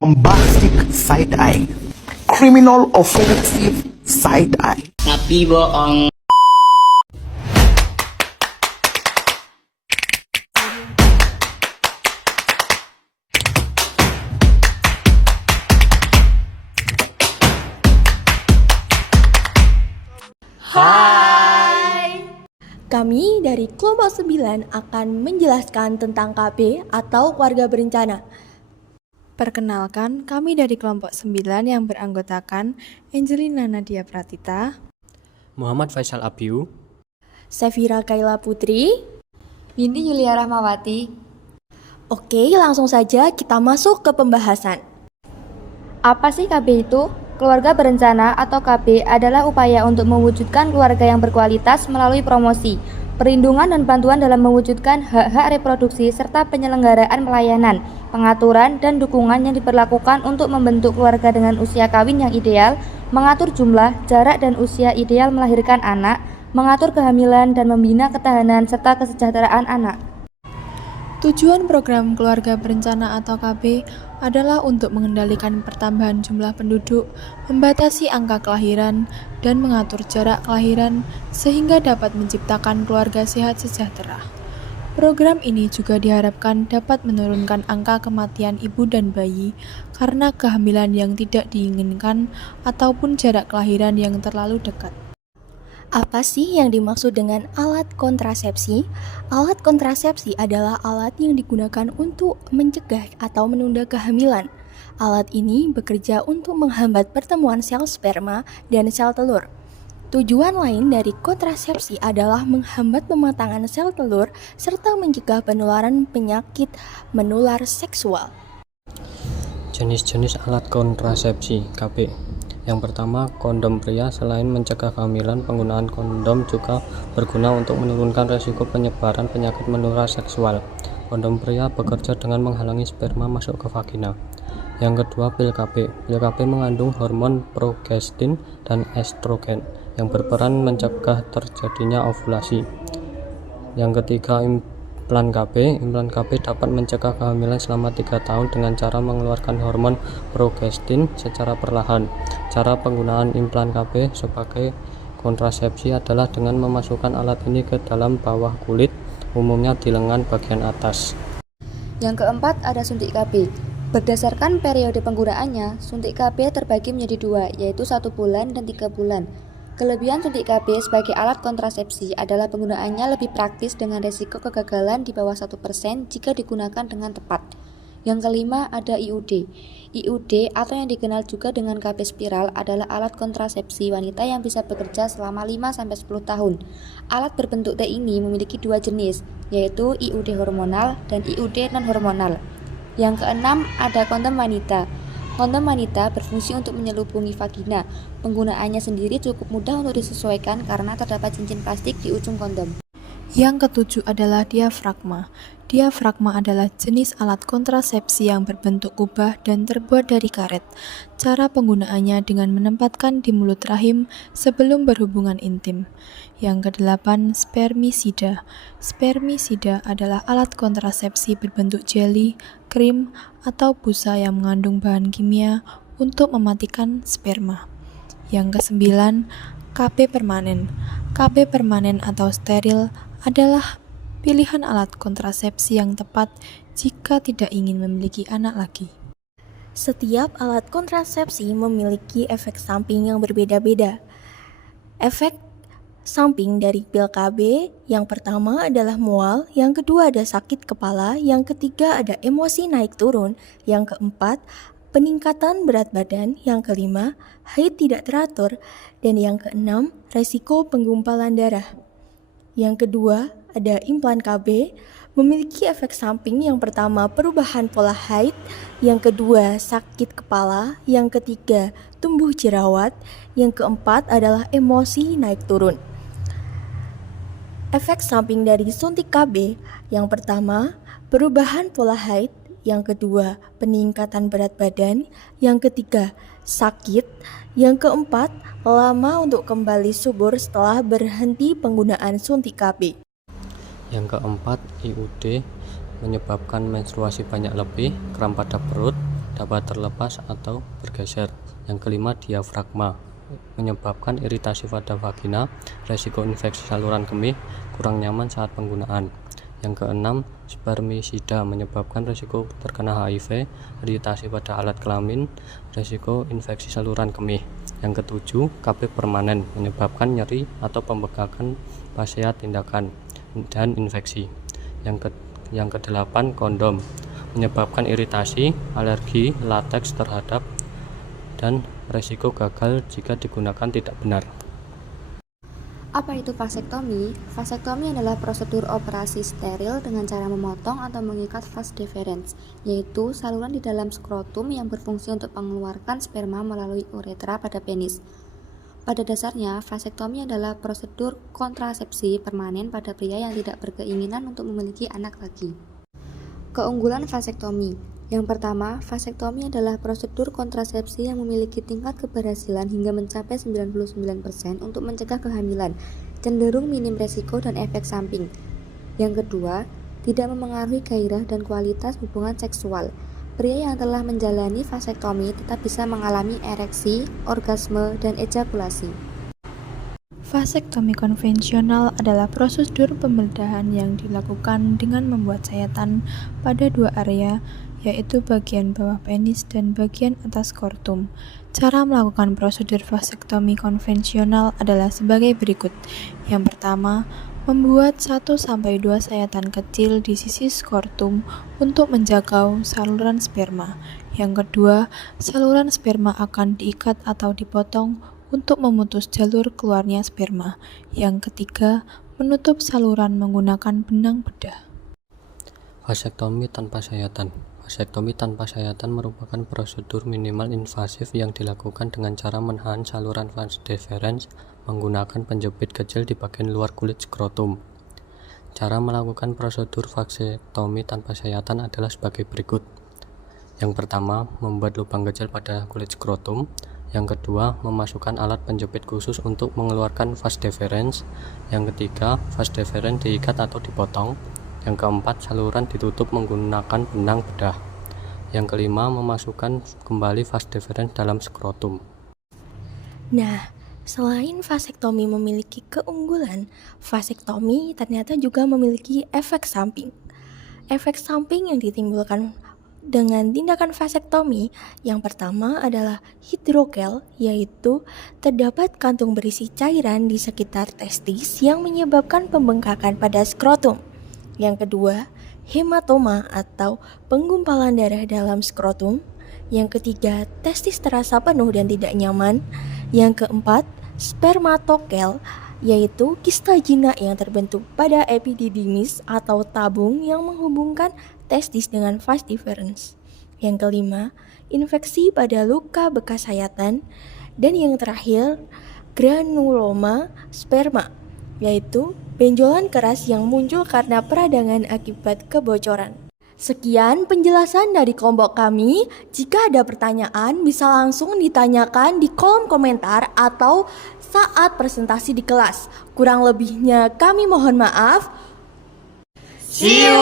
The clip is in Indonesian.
bombastic side eye, criminal offensive side eye. Tapi bohong. Kami dari kelompok 9 akan menjelaskan tentang KB atau keluarga berencana. Perkenalkan, kami dari kelompok 9 yang beranggotakan Angelina Nadia Pratita, Muhammad Faisal Abiu, Safira Kaila Putri. Windy Yulia Rahmawati. Oke, langsung saja kita masuk ke pembahasan. Apa sih KB itu? Keluarga berencana atau KB adalah upaya untuk mewujudkan keluarga yang berkualitas melalui promosi, perlindungan dan bantuan dalam mewujudkan hak-hak reproduksi serta penyelenggaraan pelayanan, pengaturan dan dukungan yang diperlakukan untuk membentuk keluarga dengan usia kawin yang ideal, mengatur jumlah, jarak dan usia ideal melahirkan anak, mengatur kehamilan dan membina ketahanan serta kesejahteraan anak. Tujuan program keluarga berencana atau KB adalah untuk mengendalikan pertambahan jumlah penduduk, membatasi angka kelahiran, dan mengatur jarak kelahiran sehingga dapat menciptakan keluarga sehat sejahtera. Program ini juga diharapkan dapat menurunkan angka kematian ibu dan bayi karena kehamilan yang tidak diinginkan ataupun jarak kelahiran yang terlalu dekat. Apa sih yang dimaksud dengan alat kontrasepsi? Alat kontrasepsi adalah alat yang digunakan untuk mencegah atau menunda kehamilan. Alat ini bekerja untuk menghambat pertemuan sel sperma dan sel telur. Tujuan lain dari kontrasepsi adalah menghambat pematangan sel telur serta mencegah penularan penyakit menular seksual. jenis-jenis alat kontrasepsi KB. Yang pertama, kondom pria. Selain mencegah kehamilan, penggunaan kondom juga berguna untuk menurunkan resiko penyebaran penyakit menular seksual. Kondom pria bekerja dengan menghalangi sperma masuk ke vagina. Yang kedua, pil KB. Pil KB mengandung hormon progestin dan estrogen yang berperan mencegah terjadinya ovulasi. Yang ketiga, implan KB. Implan KB dapat mencegah kehamilan selama 3 tahun dengan cara mengeluarkan hormon progestin secara perlahan. Cara penggunaan implan KB sebagai kontrasepsi adalah dengan memasukkan alat ini ke dalam bawah kulit, umumnya di lengan bagian atas. Yang keempat ada suntik KB. Berdasarkan periode penggunaannya, suntik KB terbagi menjadi 2, yaitu 1 bulan dan 3 bulan. Kelebihan suntik KB sebagai alat kontrasepsi adalah penggunaannya lebih praktis dengan resiko kegagalan di bawah 1% jika digunakan dengan tepat. Yang kelima ada IUD. IUD atau yang dikenal juga dengan KB spiral adalah alat kontrasepsi wanita yang bisa bekerja selama 5-10 tahun. Alat berbentuk T ini memiliki 2 jenis, yaitu IUD hormonal dan IUD non-hormonal. Yang keenam ada kondom wanita. Kondom wanita berfungsi untuk menyelubungi vagina. Penggunaannya sendiri cukup mudah untuk disesuaikan karena terdapat cincin plastik di ujung kondom. Yang ketujuh adalah diafragma. Diafragma adalah jenis alat kontrasepsi yang berbentuk kubah dan terbuat dari karet. Cara penggunaannya dengan menempatkan di mulut rahim sebelum berhubungan intim. Yang kedelapan, spermisida. Spermisida adalah alat kontrasepsi berbentuk jeli, krim, atau busa yang mengandung bahan kimia untuk mematikan sperma. Yang kesembilan, KB permanen. KB permanen atau steril adalah pilihan alat kontrasepsi yang tepat jika tidak ingin memiliki anak lagi. Setiap alat kontrasepsi memiliki efek samping yang berbeda-beda. Efek samping dari pil KB yang pertama adalah mual, yang kedua ada sakit kepala, yang ketiga ada emosi naik turun, yang keempat peningkatan berat badan, yang kelima haid tidak teratur, dan yang keenam resiko penggumpalan darah. Yang kedua ada implan KB, memiliki efek samping yang pertama perubahan pola haid, yang kedua sakit kepala, yang ketiga tumbuh jerawat, yang keempat adalah emosi naik turun. Efek samping dari suntik KB yang pertama perubahan pola haid, yang kedua peningkatan berat badan, yang ketiga sakit, yang keempat lama untuk kembali subur setelah berhenti penggunaan suntik KB. Yang keempat, IUD menyebabkan menstruasi banyak lebih, kram pada perut, dapat terlepas atau bergeser. Yang kelima, diafragma, menyebabkan iritasi pada vagina, resiko infeksi saluran kemih, kurang nyaman saat penggunaan. Yang keenam, spermisida, menyebabkan risiko terkena HIV, iritasi pada alat kelamin, risiko infeksi saluran kemih. Yang ketujuh, KB permanen, menyebabkan nyeri atau pembengkakan fasea tindakan dan infeksi. Yang kedelapan, kondom, menyebabkan iritasi, alergi lateks terhadap dan risiko gagal jika digunakan tidak benar. Apa itu vasektomi? Vasektomi adalah prosedur operasi steril dengan cara memotong atau mengikat vas deferens, yaitu saluran di dalam skrotum yang berfungsi untuk mengeluarkan sperma melalui uretra pada penis. Pada dasarnya, vasektomi adalah prosedur kontrasepsi permanen pada pria yang tidak berkeinginan untuk memiliki anak lagi. Keunggulan vasektomi. Yang pertama, vasektomi adalah prosedur kontrasepsi yang memiliki tingkat keberhasilan hingga mencapai 99% untuk mencegah kehamilan, cenderung minim resiko dan efek samping. Yang kedua, tidak memengaruhi gairah dan kualitas hubungan seksual. Pria yang telah menjalani vasektomi tetap bisa mengalami ereksi, orgasme, dan ejakulasi. Vasektomi konvensional adalah prosedur pembedahan yang dilakukan dengan membuat sayatan pada dua area, yaitu bagian bawah penis dan bagian atas skrotum. Cara melakukan prosedur vasektomi konvensional adalah sebagai berikut. Yang pertama, membuat 1-2 sayatan kecil di sisi skrotum untuk menjangkau saluran sperma. Yang kedua, saluran sperma akan diikat atau dipotong untuk memutus jalur keluarnya sperma. Yang ketiga, menutup saluran menggunakan benang bedah. Vasektomi tanpa sayatan. Vasektomi tanpa sayatan merupakan prosedur minimal invasif yang dilakukan dengan cara menahan saluran vas deferens menggunakan penjepit kecil di bagian luar kulit skrotum. Cara melakukan prosedur vasektomi tanpa sayatan adalah sebagai berikut. Yang pertama, membuat lubang kecil pada kulit skrotum. Yang kedua, memasukkan alat penjepit khusus untuk mengeluarkan vas deferens. Yang ketiga, vas deferens diikat atau dipotong. Yang keempat, saluran ditutup menggunakan benang bedah. Yang kelima, memasukkan kembali vas deferens dalam skrotum. Nah, selain vasektomi memiliki keunggulan, vasektomi ternyata juga memiliki efek samping. Efek samping yang ditimbulkan dengan tindakan vasektomi yang pertama adalah hidrokel, yaitu terdapat kantung berisi cairan di sekitar testis yang menyebabkan pembengkakan pada skrotum. Yang kedua, hematoma atau penggumpalan darah dalam skrotum. Yang ketiga, testis terasa penuh dan tidak nyaman. Yang keempat, spermatokel, yaitu kista jinak yang terbentuk pada epididymis atau tabung yang menghubungkan testis dengan vas deferens. Yang kelima, infeksi pada luka bekas sayatan. Dan yang terakhir, granuloma sperma, yaitu benjolan keras yang muncul karena peradangan akibat kebocoran. Sekian penjelasan dari kelompok kami. Jika ada pertanyaan, bisa langsung ditanyakan di kolom komentar atau saat presentasi di kelas. Kurang lebihnya kami mohon maaf. See you!